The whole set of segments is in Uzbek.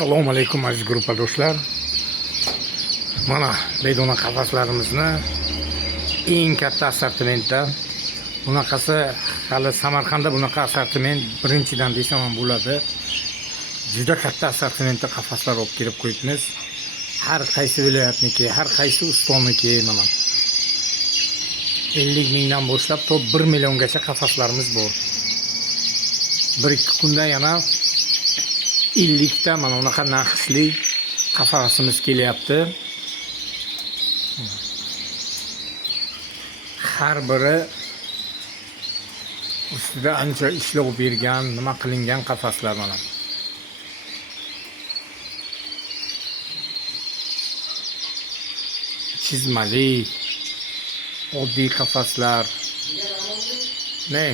Assalomu alaykum aziz gruppadoshlar. Mana bedona qafaslarimizni eng katta assortimentda. Bunaqasi hali Samarqandda bunaqa assortiment birinchidan desam ham bo'ladi. Juda katta assortimentda qafaslar olib kelib qo'yibmiz. Har qaysi viloyatniki, har qaysi ustonniki mana 50 mingdan boshlab to 1 milliongacha qafaslarimiz bor. 1-2 kunda yana 50 ta mana unaqa naqshli qafasimiz kelyapti. Har biri ustida ancha ishlov bergan, nima qilingan qafaslar mana. Chizmali, oddiy qafaslar. Ne?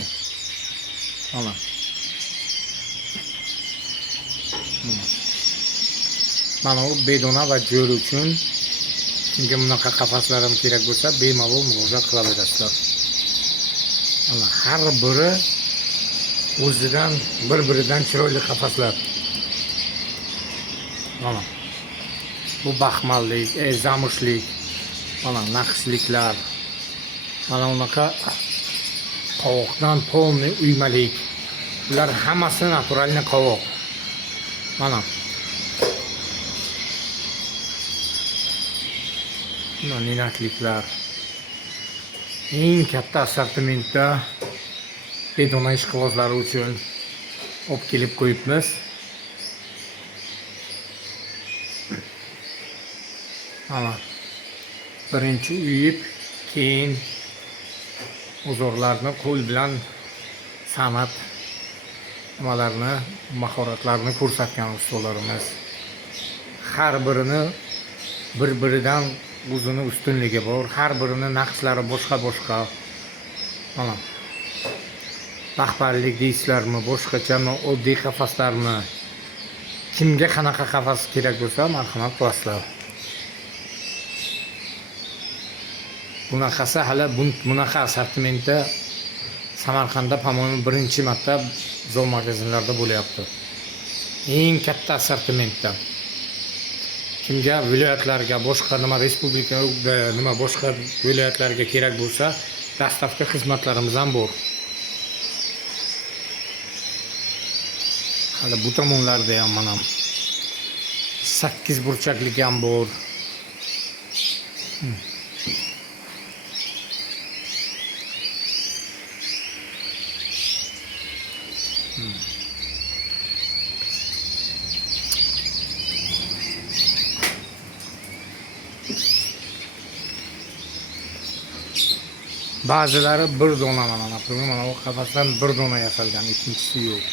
Mana. Mana u bedona va jo'r uchun kimga bunaqa qafaslar ham kerak bo'lsa, bemalol murojaat qilaverasizlar. Mana har biri o'zidan bir-biridan chiroyli qafaslar. Mana bu baxmallik, zamushlik, mana naqshliklar. Mana unaqa qovoqdan polni uymalik. Bular hammasi naturalni qovoq. Mana ninakliklar eng katta assortimentda bedona ishqibozlari uchun olib kelib qo'yibmiz. Mana birinchi uyib, keyin uzorlarni qo'l bilan san'at nimalarni, mahoratlarni ko'rsatgan ustalarimiz. Har birini bir-biridan o'zini ustunligi bor. Har birini naqshlari boshqa-boshqa. Mana rahbarlik deysizlarmi, boshqachami, oddiy qafaslarmi? Kimga qanaqa qafas kerak bo'lsa, marhamat qilasizlar. Bunaqasi hali bunaqa assortimentda Samarqandda pamo'ni birinchi marta zo'r magazinlarda bo'lyapti. Eng katta assortimentda. Kimga viloyatlarga, boshqa nima respublikaga, nima boshqa viloyatlarga kerak bo'lsa, dastavka xizmatlarimiz ham bor. Hali bu tomonlarda ham mana 8 burchaklik ham bor. Ba'zilari bir dona mana bu qafasdan bir dona yasalgan, ikkinchisi yo'q.